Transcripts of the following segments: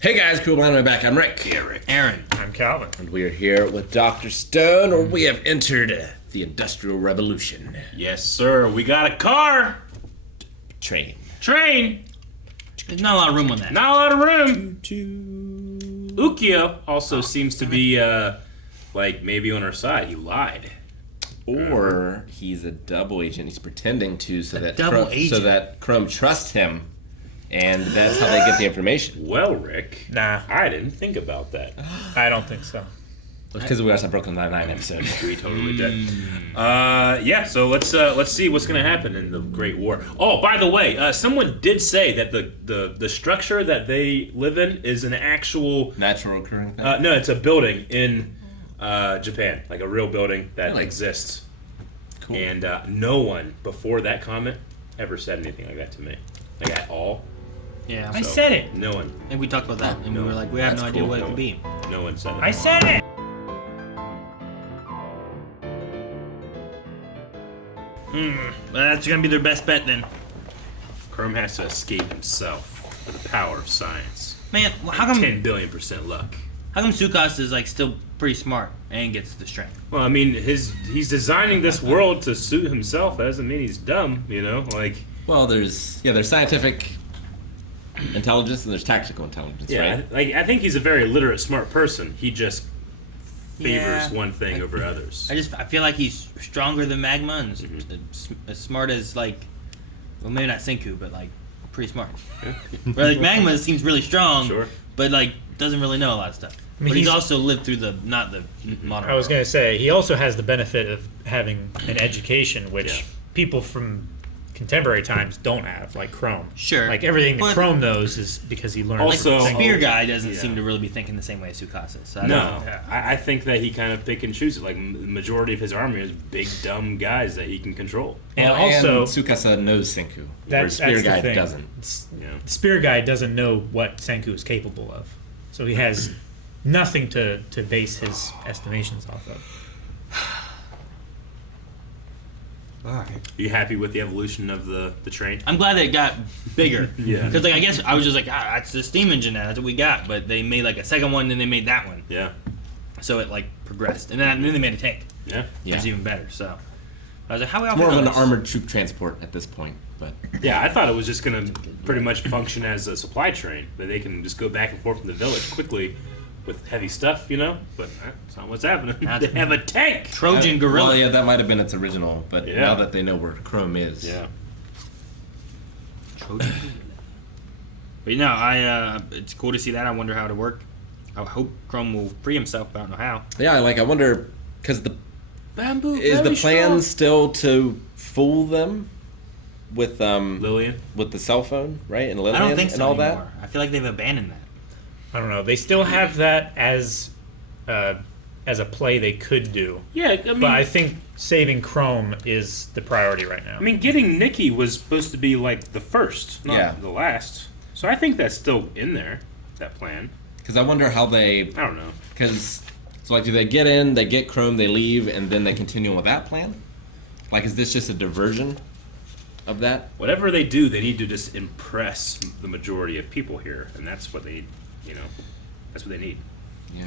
Hey guys, cool blind, I'm back. I'm Rick. Eric. Aaron. I'm Calvin. And we are here with Dr. Stone, where we have entered the Industrial Revolution. Yes, sir. We got a car. Train. There's not a lot of room on that. Not a lot of room. Ukyo also seems to be, like, maybe on our side. He lied. Or he's a double agent. He's pretending to so that Chrome trusts him, and that's how they get the information. Well, Rick. Nah, I didn't think about that. I don't think so. Because we watched that Brooklyn Nine-Nine episode. We totally did. Yeah, so let's see what's going to happen in the Great War. Oh, by the way, someone did say that the structure that they live in is an actual... Natural occurring thing? No, it's a building in Japan. Like a real building that Really? exists. Cool. And no one before that comment ever said anything like that to me. Like at all. Yeah, I said it. No one. and we talked about that, and we were like, we have no That's idea cool. what it could be. No one said it. I said it. That's gonna be their best bet then. Chrome has to escape himself with the power of science. Man, how come 10 billion% luck. how come Tsukasa is like still pretty smart and gets the strength? Well, I mean, he's designing this world to suit himself. That doesn't mean he's dumb, you know? Like, Well, there's scientific intelligence and there's tactical intelligence, yeah, right? I think he's a very literate, smart person. He just favors Yeah. one thing over others. I feel like he's stronger than Magma and as smart as like, well maybe not Senku, but like pretty smart. Where like Magma seems really strong, Sure. but like doesn't really know a lot of stuff. I mean, But he's he's- also lived through the modern. I was gonna say he also has the benefit of having an education, which Yeah. people from contemporary times don't have, like Chrome. Sure. Like everything that But- Chrome knows is because he learned. Also- things. Spear guy doesn't Yeah. seem to really be thinking the same way as Tsukasa. So I don't No, know. Yeah. I think that he kind of pick and chooses. Like, the majority of his army is big, dumb guys that he can control. And Well, also, Tsukasa knows Senku, whereas that's Spear the Guy thing. doesn't. Yeah. Spear guy doesn't know what Senku is capable of, so he has nothing to base his estimations off of. Alright. Are you happy with the evolution of the train? I'm glad that it got bigger. Yeah. Because like I guess I was just like, that's the steam engine now. That's what we got. But they made like a second one, then they made that one. Yeah. So it like progressed, and then they made a tank, Yeah. Yeah. which is even better. So I was like, how we all More of feel an about this? armored troop transport at this point, but Yeah, I thought it was just going to pretty much function as a supply train, that they can just go back and forth from the village quickly with heavy stuff, you know? But that's not what's happening. Now They it's- have a tank! Trojan gorilla. Well, yeah, that might have been its original, but Yeah. now that they know where Chrome is, Yeah. Trojan gorilla. But no, it's cool to see that. I wonder how it'll work. I hope Chrome will free himself, but I don't know how. yeah, like I wonder because Bamboo, is the plan still to fool them with Lillian? with the cell phone, right, and I Lillian don't think so and all anymore. I feel like they've abandoned that. I don't know. They still have that as a play they could do, Yeah, I mean, but I think saving Chrome is the priority right now. I mean, getting Nikki was supposed to be like the first, not Yeah. the last. So I think that's still in there, that plan. Because I wonder how they I don't know. because so like do they get in, they get Chrome, they leave, and then they continue with that plan? Like, is this just a diversion of that? Whatever they do, they need to just impress the majority of people here, and that's what they, that's what they need. Yeah.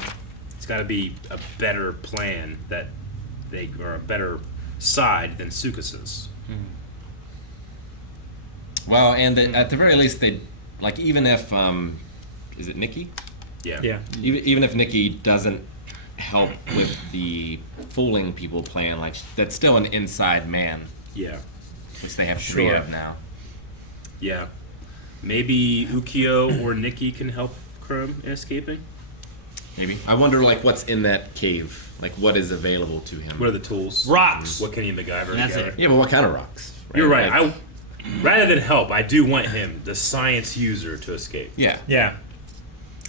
It's got to be a better plan or a better side than Sukasa's. Well, and at the very least, they like even if is it Nikki? Yeah. Yeah. Even if Nikki doesn't help with the fooling people plan, like that's still an inside man, Yeah. which they have three Sure. of now. Yeah. Maybe Ukyo or Nikki can help Chrome in escaping. Maybe. I wonder like what's in that cave, like what is available to him. What are the tools? Rocks. What can he MacGyver That's together? it. Yeah, but what kind of rocks? You're right. Like- Rather than help, I do want him, the science user, to escape. yeah. Yeah.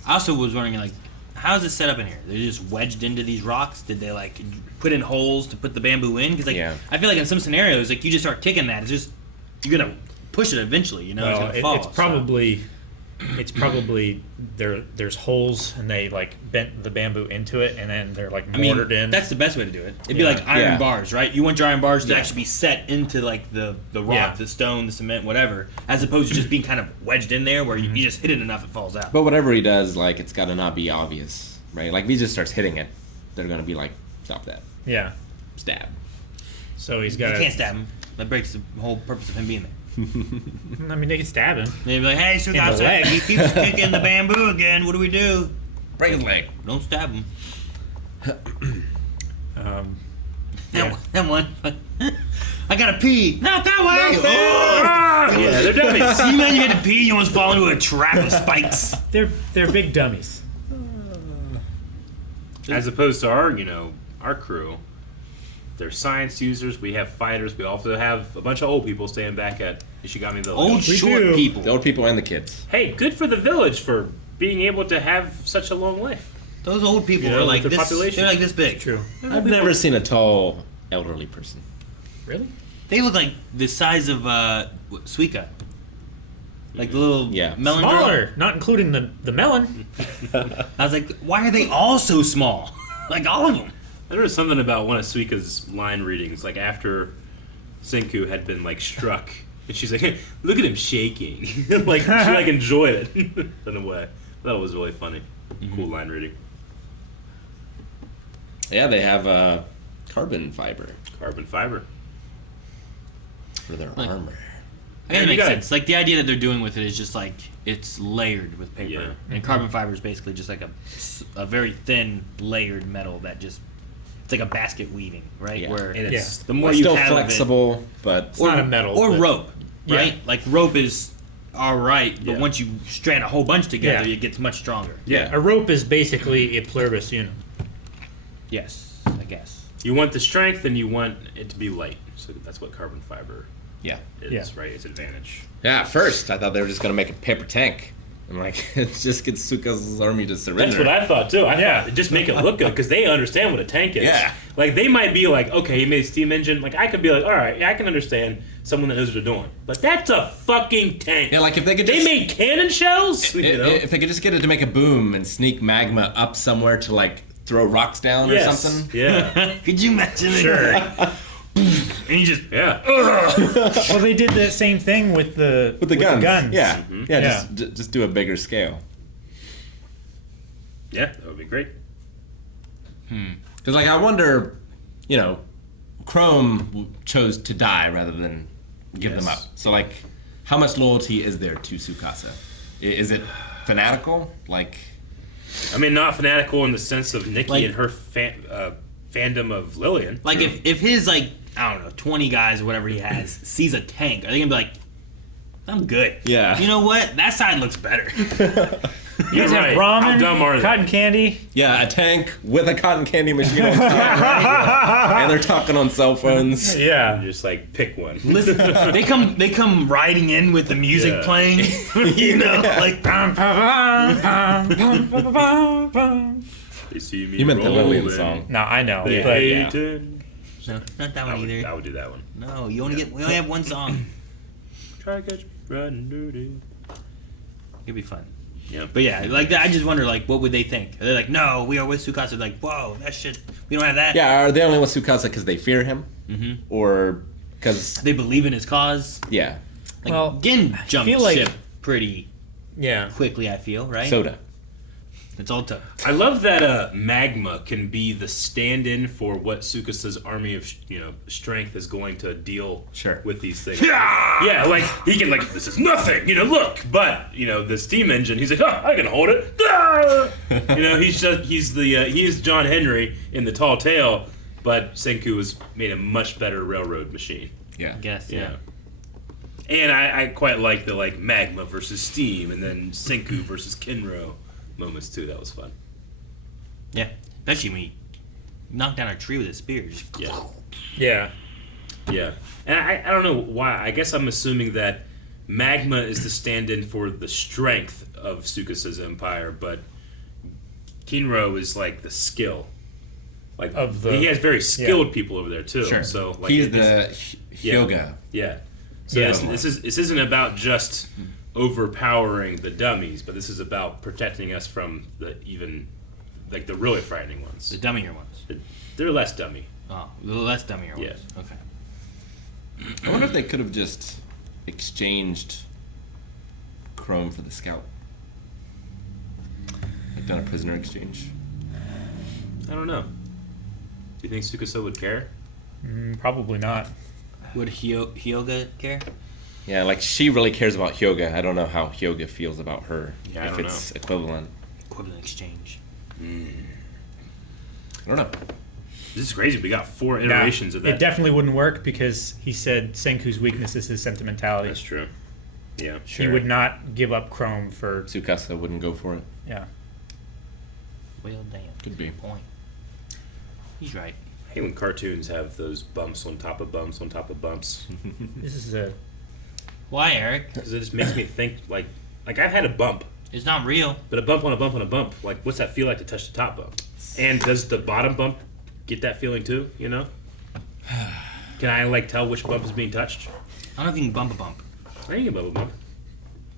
I also was wondering, like, how is it set up in here? They're just wedged into these rocks? Did they, like, put in holes to put the bamboo in? Because, like, Yeah. I feel like in some scenarios, like, you just start kicking that. It's just, you're going to push it eventually, you know? Well, it's going to fall. it's probably it's probably there's holes and they like bent the bamboo into it and then they're like mortared in. That's the best way to do it. It'd be like iron bars, right? You want your iron bars to actually be set into like the rock, the stone, the cement, whatever, as opposed to just being kind of wedged in there where you just hit it enough it falls out. But whatever he does, like, it's got to not be obvious, right? Like, if he just starts hitting it, they're going to be like, stop that. Yeah. Stab. So he's got. You can't stab him. That breaks the whole purpose of him being there. I mean, they can stab him. They'd be like, "Hey, In the leg. he keeps kicking the bamboo again. What do we do? Break his leg. Don't stab him." Yeah. That one. I gotta pee. Not that way. Yeah, they're dummies. You man, you had to pee. You almost fall into a trap of spikes. They're big dummies. As opposed to our crew. They're science users. We have fighters. We also have a bunch of old people staying back at Ishigami Village. Old short people. The old people and the kids. Hey, good for the village for being able to have such a long life. Those old people You know, are like with their this. population? They're like this big. True. I've never seen a tall, elderly person. Really? They look like the size of Suika. Like the little melon Smaller, girl. not including the melon. I was like, why are they all so small? Like all of them. There was something about one of Suika's line readings, like after Senku had been like struck, and she's like, "Look at him shaking," like she like enjoyed it in a way. That was really funny. Cool line reading. Yeah, they have carbon fiber Carbon fiber. for their armor. I guess it you makes got sense. Like the idea that they're doing with it is just like it's layered with paper, Yeah. and carbon fiber is basically just like a very thin layered metal that just it's like a basket weaving, right? Yeah. Where And it's the more It's you still have flexible, but It's not a metal. or but- rope, Yeah. right? Like rope is all right, but Yeah. once you strand a whole bunch together, Yeah. it gets much stronger. yeah. A rope is basically a pluribus unum. Yes, I guess. You want the strength, and you want it to be light. So that's what carbon fiber yeah. is, Yeah. right? It's advantage. Yeah, at first, I thought they were just going to make a paper tank. I'm like, it just gets Suka's army to surrender. That's what I thought too. I thought just make it look good because they understand what a tank is. Yeah. Like they might be like, okay, he made a steam engine. Like I could be like, all right, yeah, I can understand someone that knows what they're doing. But that's a fucking tank. Yeah, like if they could They just... made cannon shells. You know? If they could just get it to make a boom and sneak magma up somewhere to, like, throw rocks down or Yes. something. Yeah. Could you imagine it? Sure. And you just Yeah. Well, they did the same thing with the guns. Yeah. Mm-hmm. Yeah, just do a bigger scale. Yeah, that would be great. Because, like, I wonder, Chrome chose to die rather than give them up. Yes. So, like, how much loyalty is there to Tsukasa? Is it fanatical? Like, I mean, not fanatical in the sense of Nikki Like- and her fandom of Lillian. like if his like I don't know 20 guys or whatever he has sees a tank, are they gonna be like, I'm good? Yeah. You know what? That side looks better. You guys have How dumb are ramen, they? cotton candy. yeah, a tank with a cotton candy machine on top, and they're talking on cell phones. Yeah. Just like pick one. Listen, they come riding in with the music Yeah. playing. You know, like They see me You meant the Lillian rolling. song. No, I know, They but yeah. hate it. no, not that one either. I would do that one. No, you only we only have one song. Try to catch me riding dirty. It'd be fun. Yeah. But yeah, like that, I just wonder, like, what would they think? Are they like, no, we are with Tsukasa? Like, whoa, that shit, we don't have that. Yeah, are they only with Tsukasa because they fear him? Mm-hmm. Or because, They believe in his cause. yeah, Like, Well, Gin I jumped feel like- ship pretty yeah. quickly. I feel right. soda. It's all tough. I love that magma can be the stand-in for what Tsukasa's army of strength is going to deal Sure. with these things. Yeah, like he can like this is nothing, look, but the steam engine, he's like, oh, I can hold it. Ah! He's John Henry in the Tall Tale, but Senku has made a much better railroad machine. Yeah. I guess. Yeah. And I quite like the like magma versus steam, and then Senku versus Kinro moments too. That was fun. Yeah. Especially when he knocked down a tree with a spear. Just Yeah. Yeah. Yeah. And I don't know why. I guess I'm assuming that magma is the stand-in for the strength of Tsukasa's empire, but Kinro is like the skill. Like he has very skilled people over there too. Sure. So like He's the Hyoga. Yeah. So Yeah. this isn't about just overpowering the dummies, but this is about protecting us from the the really frightening ones. The dummier ones. They're less dummy. Oh, the less dummier ones. Yeah. Okay. I wonder if they could have just exchanged Chrome for the Scout. Like done a prisoner exchange. I don't know. Do you think Tsukasa would care? Probably not. Would Hyoga care? Yeah, like she really cares about Hyoga. I don't know how Hyoga feels about her. Yeah, I if don't it's equivalent. Equivalent exchange. I don't know. This is crazy. We got 4 iterations of that. It definitely wouldn't work because he said Senku's weakness is his sentimentality. That's true. Yeah. He would not give up Chrome for... Tsukasa wouldn't go for it. Yeah. Well, damn. Could be. Point. He's right. I hate when cartoons have those bumps on top of bumps on top of bumps. This is a... Why, Eric? Because it just makes me think, like I've had a bump. It's not real. But a bump on a bump on a bump, like, what's that feel like to touch the top bump? And does the bottom bump get that feeling too, you know? Can I, like, tell which bump is being touched? I don't know if you can bump a bump. I can bump a bump.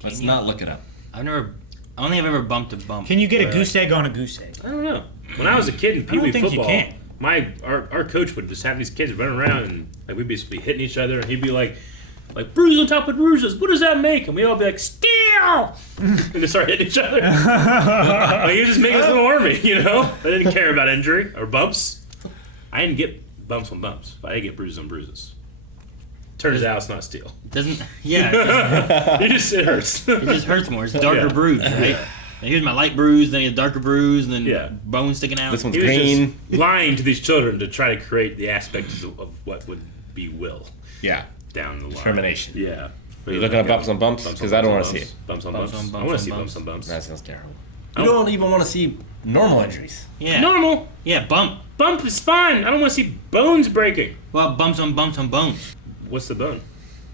Let's not look it up. I don't think I've ever bumped a bump. Can you get a goose egg on a goose egg? I don't know. When I was a kid in Pee Wee think you football, can. our coach would just have these kids running around and like we'd be hitting each other and he'd be like bruise on top of bruises, what does that make? And we'd all be like, steel! And just start hitting each other. Like, he was just making us a little army, you know? I didn't care about injury or bumps. I didn't get bumps on bumps, but I did get bruises on bruises. Turns out it's not steel. Doesn't yeah. It hurts. It just hurts more. It's a darker Yeah. bruise, right? And here's my light bruise, then a darker bruise, and then Yeah. bone sticking out. This one's He was green. just lying to these children to try to create the aspects of what would be will Yeah. down the line. Determination. Yeah. Are you looking at bumps on bumps? Because I don't want to see it. Bumps on Bumps bumps. on bumps I want on to see bumps. bumps on bumps. That sounds terrible. I You don't- don't even want to see normal injuries. Yeah. Normal. Yeah, bump. Bump is fine. I don't want to see bones breaking. Well, bumps on bones. What's the bone?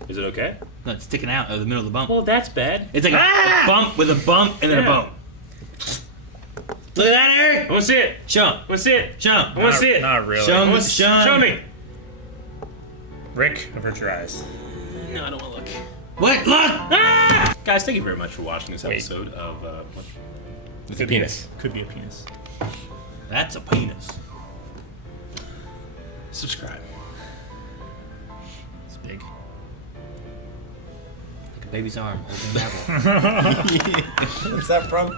Is it okay? No, it's sticking out of the middle of the bump. Well, that's bad. It's like a bump with a bump and then a Yeah. bone. Look at that, Eric. I want to see it. Show him. I want to see it. Show him. I want to see it. Not really. Show him. Show me. Rick, avert your eyes. No, I don't want to look. What? Look! Ah! Guys, thank you very much for watching this Wait. episode of. It's a penis. Could be a penis. That's a penis. Subscribe. It's big. Like a baby's arm holding an apple. Where's that from?